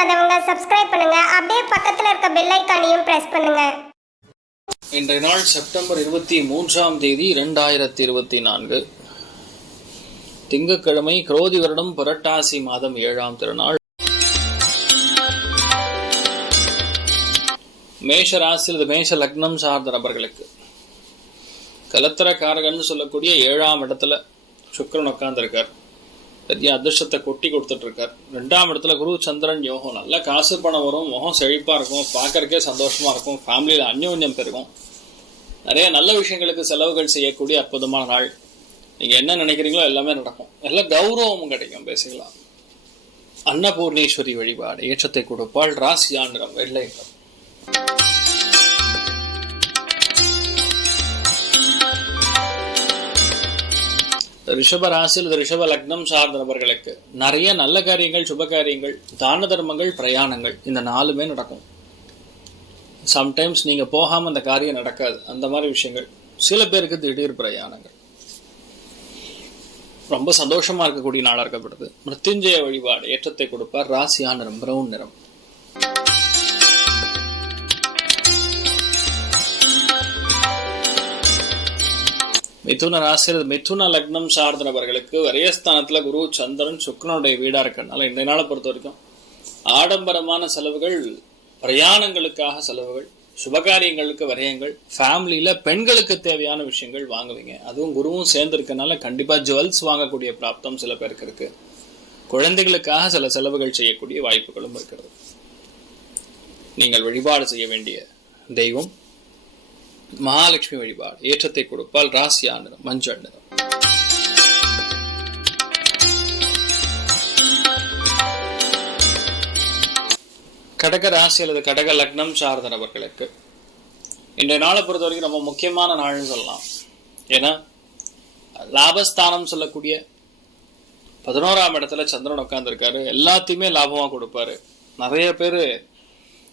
பண்ணாதவங்க சப்ஸ்கிரைப் பண்ணுங்க. அப்படியே பக்கத்துல இருக்க பெல் ஐக்கானையும் பிரஸ் பண்ணுங்க. இன்றைய நாள் செப்டம்பர் இருபத்தி மூன்றாம் தேதி இரண்டாயிரத்தி இருபத்தி நான்கு திங்கட்கிழமை குரோதி வருடம் புரட்டாசி மாதம் ஏழாம் திருநாள். மேஷ ராசியில் அல்லது மேஷ லக்னம் சார்ந்த நபர்களுக்கு. கலத்திரக்காரகன்னு சொல்லக்கூடிய ஏழாம் இடத்துல சுக்கிரன் உட்கார்ந்திருக்கார். பெரிய அதிர்ஷ்டத்தை கொட்டி கொடுத்துட்டு இருக்கார் ரெண்டாம் இடத்துல குரு சந்திரன் யோகம். நல்ல காசு பணம் வரும் முகம் செழிப்பாக இருக்கும் பார்க்கறக்கே சந்தோஷமாக இருக்கும் ஃபேமிலியில் அந்யோன்யம் பெருகும். நிறைய நல்ல விஷயங்களுக்கு செலவுகள் செய்யக்கூடிய அற்புதமான நாள். நீங்கள் என்ன நினைக்கிறீங்களோ எல்லாமே நடக்கும். எல்லாம் கௌரவமும் கிடைக்கும் பேசிக்கலாம். அன்னபூர்ணேஸ்வரி வழிபாடு ஏற்றத்தை கொடுப்பாள் ராசியாண்டிரம் வெள்ளை நிறம். ரிஷப ராசியில் ரிஷப லக்னம் சார்ந்த நபர்களுக்கு நிறைய நல்ல காரியங்கள் சுப காரியங்கள் தான தர்மங்கள் பிரயாணங்கள் இந்த நாலுமே நடக்கும். சம்டைம்ஸ் நீங்க போகாம அந்த காரியம் நடக்காது. அந்த மாதிரி விஷயங்கள். சில பேருக்கு திடீர் பிரயாணங்கள். ரொம்ப சந்தோஷமா இருக்கக்கூடிய நாளா இருக்கப்படுது. மிருத்யுஞ்சய வழிபாடு ஏற்றத்தை கொடுப்பார். ராசியா நிறம் பிரவுன் நிறம். மிதுன ராசி மிதுன லக்னம் சார்ந்த நபர்களுக்கு வரையஸ்தானத்துல குரு சந்திரன் சுக்கரனுடைய வீடாக இருக்கறனால இந்த நாளை பொறுத்த வரைக்கும் ஆடம்பரமான செலவுகள் பிரயாணங்களுக்காக செலவுகள் சுபகாரியங்களுக்கு விரயங்கள் ஃபேமிலியில் பெண்களுக்கு தேவையான விஷயங்கள் வாங்குவீங்க. அதுவும் குருவும் சேர்ந்து இருக்கனால கண்டிப்பாக ஜுவல்ஸ் வாங்கக்கூடிய பிராப்தம் சில பேருக்கு இருக்குது குழந்தைகளுக்காக சில செலவுகள் செய்யக்கூடிய வாய்ப்புகளும் இருக்கிறது. நீங்கள் வழிபாடு செய்ய வேண்டிய தெய்வம் மகாலட்சுமி வழிபாடு ஏற்றத்தை கொடுப்பால் ராசியா நிறம் மஞ்சள் நிறம் கடக ராசி அல்லது கடக லக்னம் சார்ந்த நபர்களுக்கு இன்றைய நாளை பொறுத்த வரைக்கும் ரொம்ப முக்கியமான நாள்னு சொல்லலாம் ஏன்னா லாபஸ்தானம் சொல்லக்கூடிய பதினோராம் இடத்துல சந்திரன் உட்காந்துருக்காரு எல்லாத்தையுமே லாபமா கொடுப்பாரு. நிறைய பேர்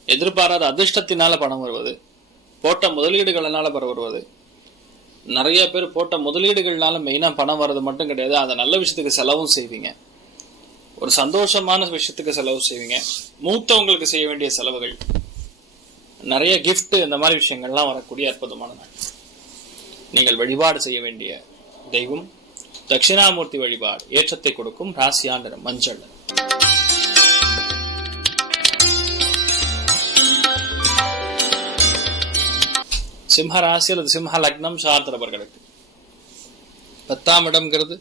எதிர்பாராத அதிர்ஷ்டத்தினால பணம் வருவது. போட்ட முதலீடுகளினால பணம் வருவது. நிறைய பேர் போட்ட முதலீடுகள்னால மெயினாக பணம் வர்றது மட்டும் கிடையாது. அதை நல்ல விஷயத்துக்கு செலவும் செய்வீங்க. ஒரு சந்தோஷமான விஷயத்துக்கு செலவு செய்வீங்க. மூத்தவங்களுக்கு செய்ய வேண்டிய செலவுகள். நிறைய கிஃப்ட் இந்த மாதிரி விஷயங்கள்லாம் வரக்கூடிய அற்புதமான நாள். நீங்கள் வழிபாடு செய்ய வேண்டிய தெய்வம் தட்சிணாமூர்த்தி வழிபாடு ஏற்றத்தை கொடுக்கும் ராசியாண்டிரம் மஞ்சள். சிம்ம ராசி அல்லது சிம்ம லக்னம் சார்ந்தவர்களுக்கு பத்தாம் இடம்ங்கிறது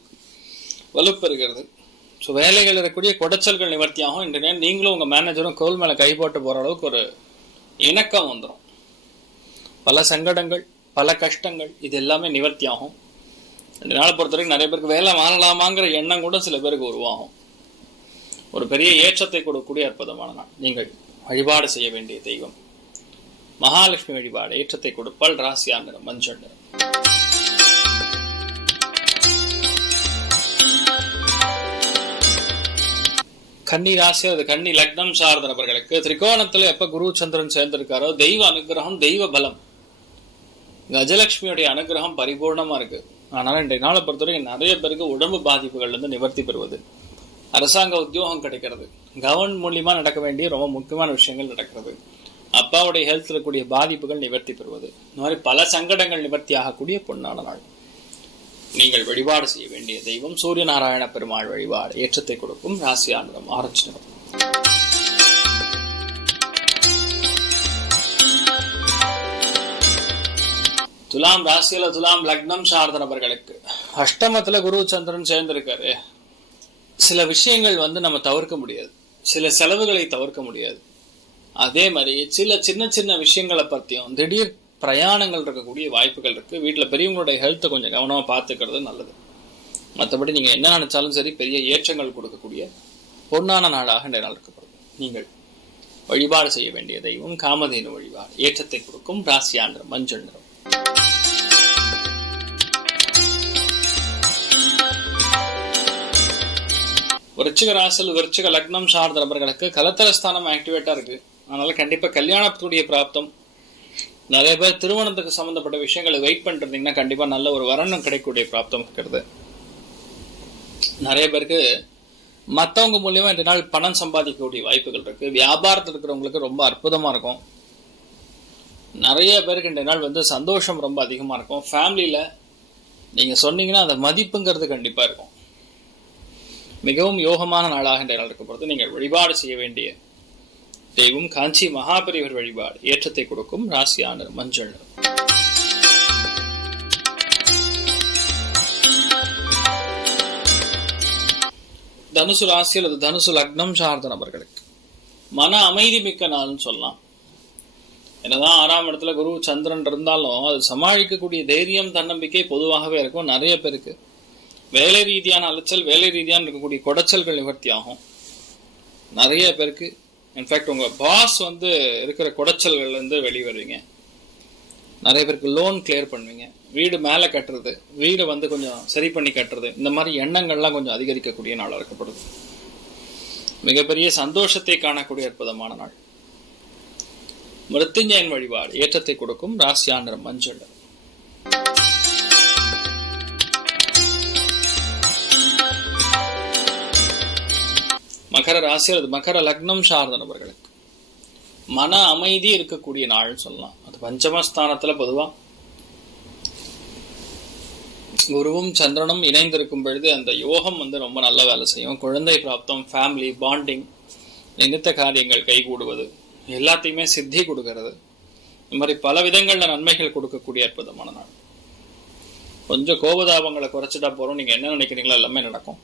வலுப்பெறுகிறது ஸோ வேலைகள் இருக்கக்கூடிய குடைச்சல்கள் நிவர்த்தியாகும். இன்று நேரம் நீங்களும் உங்கள் மேனேஜரும் கோல் மேலே கை போட்டு போகிற அளவுக்கு ஒரு இணக்கம் வந்துடும் பல சங்கடங்கள் பல கஷ்டங்கள் இது எல்லாமே நிவர்த்தியாகும். ரெண்டு நாளை பொறுத்த வரைக்கும் நிறைய பேருக்கு வேலை வாங்கலாமாங்கிற எண்ணம் கூட சில பேருக்கு உருவாகும். ஒரு பெரிய ஏற்றத்தை கொடுக்கக்கூடிய அற்புதமான நாள். நீங்கள் வழிபாடு செய்ய வேண்டிய தெய்வம். மகாலட்சுமி வழிபாடு ஏற்றத்தை கொடுப்பால் ராசியா நிறம் மஞ்சள். நிறம் கன்னி ராசி அது கன்னி லக்னம் சார்ந்த நபர்களுக்கு திரிகோணத்துல எப்ப குரு சந்திரன் சேர்ந்திருக்காரோ தெய்வ அனுகிரகம் தெய்வ பலம். கஜலட்சுமியுடைய அனுகிரகம் பரிபூர்ணமா இருக்கு. ஆனால் இன்றைய நாளை பொறுத்தவரைக்கும் நிறைய பேருக்கு உடம்பு பாதிப்புகள் இருந்து நிவர்த்தி பெறுவது. அரசாங்க உத்தியோகம் கிடைக்கிறது. கவர்மெண்ட் மூலியமா நடக்க வேண்டிய ரொம்ப முக்கியமான விஷயங்கள் நடக்கிறது. அப்பாவுடைய ஹெல்த் இருக்கக்கூடிய பாதிப்புகள் நிவர்த்தி பெறுவது. இந்த மாதிரி பல சங்கடங்கள் நிவர்த்தி ஆகக்கூடிய பொன்னான நாள். நீங்கள் வழிபாடு செய்ய வேண்டிய தெய்வம் சூரிய நாராயண பெருமாள் வழிபாடு. ஏற்றத்தை கொடுக்கும் ராசியானிடம் ஆரஞ்சு நிறம். துலாம் ராசியில துலாம் லக்னம் சார்ந்த நபர்களுக்கு. அஷ்டமத்துல குரு சந்திரன் சேர்ந்திருக்காரு. சில விஷயங்கள் வந்து நம்ம தவிர்க்க முடியாது. சில செலவுகளை தவிர்க்க முடியாது. அதே மாதிரி சில சின்ன சின்ன விஷயங்களை பற்றியும் திடீர் பிரயாணங்கள் இருக்கக்கூடிய வாய்ப்புகள் இருக்கு. வீட்டில் பெரியவங்களுடைய ஹெல்த்தை கொஞ்சம் கவனமா பார்த்துக்கிறது நல்லது. மற்றபடி நீங்கள் என்ன நினைச்சாலும் சரி பெரிய ஏற்றங்கள் கொடுக்கக்கூடிய பொன்னான நாளாக இந்த நாள் இருக்கப்படுது. நீங்கள் வழிபாடு செய்ய வேண்டிய தெய்வம் காமதேனு வழிபாடு. ஏற்றத்தை கொடுக்கும் ராசியாந்திரம் மஞ்சள் நிறம். விருச்சிக ராசியில் விருச்சிக லக்னம் சார்ந்த நபர்களுக்கு கலத்தரஸ்தானம் ஆக்டிவேட்டாக இருக்கு. அதனால கண்டிப்பா கல்யாணத்துடைய பிராப்தம். நிறைய பேர் திருமணத்துக்கு சம்பந்தப்பட்ட விஷயங்களை வெயிட் பண்ணிட்டு இருந்தீங்கன்னா கண்டிப்பா நல்ல ஒரு வரணும் கிடைக்கக்கூடிய பிராப்தம் இருக்கிறது. நிறைய பேருக்கு மற்றவங்க மூலியமா இந்த நாள் பணம் சம்பாதிக்கக்கூடிய வாய்ப்புகள் இருக்கு. வியாபாரத்தில் இருக்கிறவங்களுக்கு ரொம்ப அற்புதமா இருக்கும். நிறைய பேருக்கு இந்த நாள் வந்து சந்தோஷம் ரொம்ப அதிகமா இருக்கும். ஃபேமிலியில நீங்க சொன்னீங்கன்னா அந்த மதிப்புங்கிறது கண்டிப்பா இருக்கும். மிகவும் யோகமான நாளாக இந்த நாள் இருக்க பொறுத்து நீங்கள் வழிபாடு செய்ய வேண்டிய தெய்வம் காஞ்சி மகாபரிவர் வழிபாடு. ஏற்றத்தை கொடுக்கும் ராசியான மஞ்சள். தனுசு ராசி அல்லது தனுசு லக்னம் சார்ந்த நபர்களுக்கு. மன அமைதி மிக்க நாள்னு சொல்லலாம். என்னதான் ஆறாம் இடத்துல குரு சந்திரன் இருந்தாலும் அது சமாளிக்கக்கூடிய தைரியம் தன்னம்பிக்கை பொதுவாகவே இருக்கும். நிறைய பேருக்கு வேலை ரீதியான அலைச்சல் வேலை ரீதியான இருக்கக்கூடிய குடைச்சல்கள் நிவர்த்தி ஆகும். நிறைய பேருக்கு இன்ஃபேக்ட் உங்கள் பாஸ் வந்து இருக்கிற குடைச்சல்கள்லேருந்து வெளியே வருவீங்க நிறைய பேருக்கு லோன் கிளியர் பண்ணுவீங்க. வீடு மேலே கட்டுறது வீடை வந்து கொஞ்சம் சரி பண்ணி கட்டுறது இந்த மாதிரி எண்ணங்கள்லாம் கொஞ்சம் அதிகரிக்கக்கூடிய நாளாக இருக்கப்படுது. மிகப்பெரிய சந்தோஷத்தை காணக்கூடிய அற்புதமான நாள். மிருத்துஞ்சயன் வழிபாடு ஏற்றத்தை கொடுக்கும் ராசியான மஞ்சள். மகர ராசி அல்லது மகர லக்னம் சார்ந்த நபர்களுக்கு மன அமைதி இருக்கக்கூடிய நாள்னு சொல்லலாம். அது பஞ்சமஸ்தானத்தில் பொதுவாக குருவும் சந்திரனும் இணைந்திருக்கும் பொழுது அந்த யோகம் வந்து ரொம்ப நல்ல வேலை செய்யும். குழந்தை பிராப்தம் ஃபேமிலி பாண்டிங் நினைத்த காரியங்கள் கைகூடுவது எல்லாத்தையுமே சித்தி கொடுக்கறது. இந்த மாதிரி பல விதங்களில் நன்மைகள் கொடுக்கக்கூடிய அற்புதமான நாள். கொஞ்சம் கோபதாபங்களை குறைச்சிட்டா போகிறோம் நீங்கள் என்ன நினைக்கிறீங்களோ எல்லாமே நடக்கும்.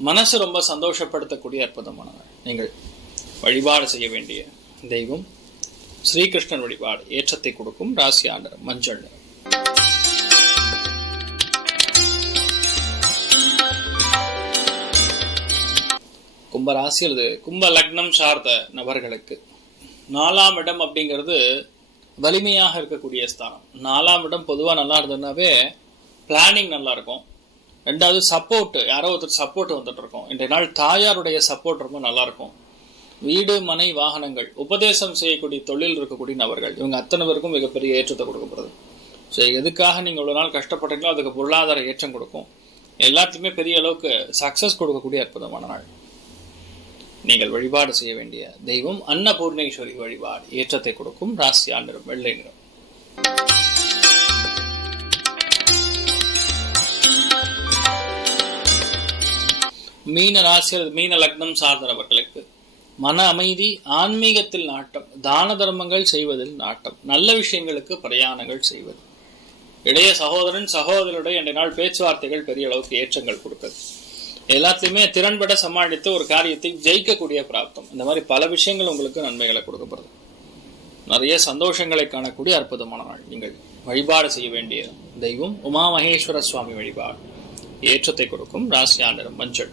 மனசு ரொம்ப சந்தோஷப்படுத்தக்கூடிய அற்புதமானவர் நீங்கள் வழிபாடு செய்ய வேண்டிய தெய்வம் ஸ்ரீகிருஷ்ணன் வழிபாடு ஏற்றத்தை கொடுக்கும் ராசி ஆண்டர் மஞ்சள் கும்ப ராசி அல்லது கும்ப லக்னம் சார்ந்த நபர்களுக்கு நாலாம் இடம் அப்படிங்கிறது வலிமையாக இருக்கக்கூடிய ஸ்தானம். நாலாம் இடம் பொதுவாக நல்லா இருந்ததுனாவே பிளானிங் நல்லா இருக்கும். ரெண்டாவது சப்போர்ட் யாரோ ஒருத்தர் சப்போர்ட் வந்துட்டு இருக்கோம் இன்றைய நாள் தாயாருடைய சப்போர்ட் ரொம்ப நல்லா இருக்கும் வீடு மனை வாகனங்கள் உபதேசம் செய்யக்கூடிய தொழில் இருக்கக்கூடிய நபர்கள் இவங்க அத்தனை பேருக்கும் மிகப்பெரிய ஏற்றத்தை கொடுக்கப்படுது. ஸோ எதுக்காக நீங்கள் இவ்வளோ நாள் கஷ்டப்பட்டீங்களோ அதுக்கு பொருளாதார ஏற்றம் கொடுக்கும். எல்லாத்துக்குமே பெரிய அளவுக்கு சக்ஸஸ் கொடுக்கக்கூடிய அற்புதமான நாள். நீங்கள் வழிபாடு செய்ய வேண்டிய தெய்வம் அன்னபூர்ணேஸ்வரி வழிபாடு ஏற்றத்தை கொடுக்கும் ராசி ஆண்டு வெள்ளை நிறம். மீன ராசி மீன லக்னம் சார்ந்தவர்களுக்கு மன அமைதி ஆன்மீகத்தில் நாட்டம் தான தர்மங்கள் செய்வதில் நாட்டம் நல்ல விஷயங்களுக்கு பிரயாணங்கள் செய்வது. இளைய சகோதரன் சகோதரருடைய இன்றைய நாள் பேச்சுவார்த்தைகள் பெரிய அளவுக்கு ஏற்றங்கள் கொடுக்குது எல்லாத்தையுமே திறன்பட சமாளித்து ஒரு காரியத்தை ஜெயிக்கக்கூடிய பிராப்தம். இந்த மாதிரி பல விஷயங்கள் உங்களுக்கு நன்மைகளை கொடுக்கப்படுது. நிறைய சந்தோஷங்களை காணக்கூடிய அற்புதமான நாள். நீங்கள் வழிபாடு செய்ய வேண்டிய தெய்வம் உமா மகேஸ்வர சுவாமி வழிபாடு. ஏற்றத்தை கொடுக்கும். ராசியாண்டரம் மஞ்சள்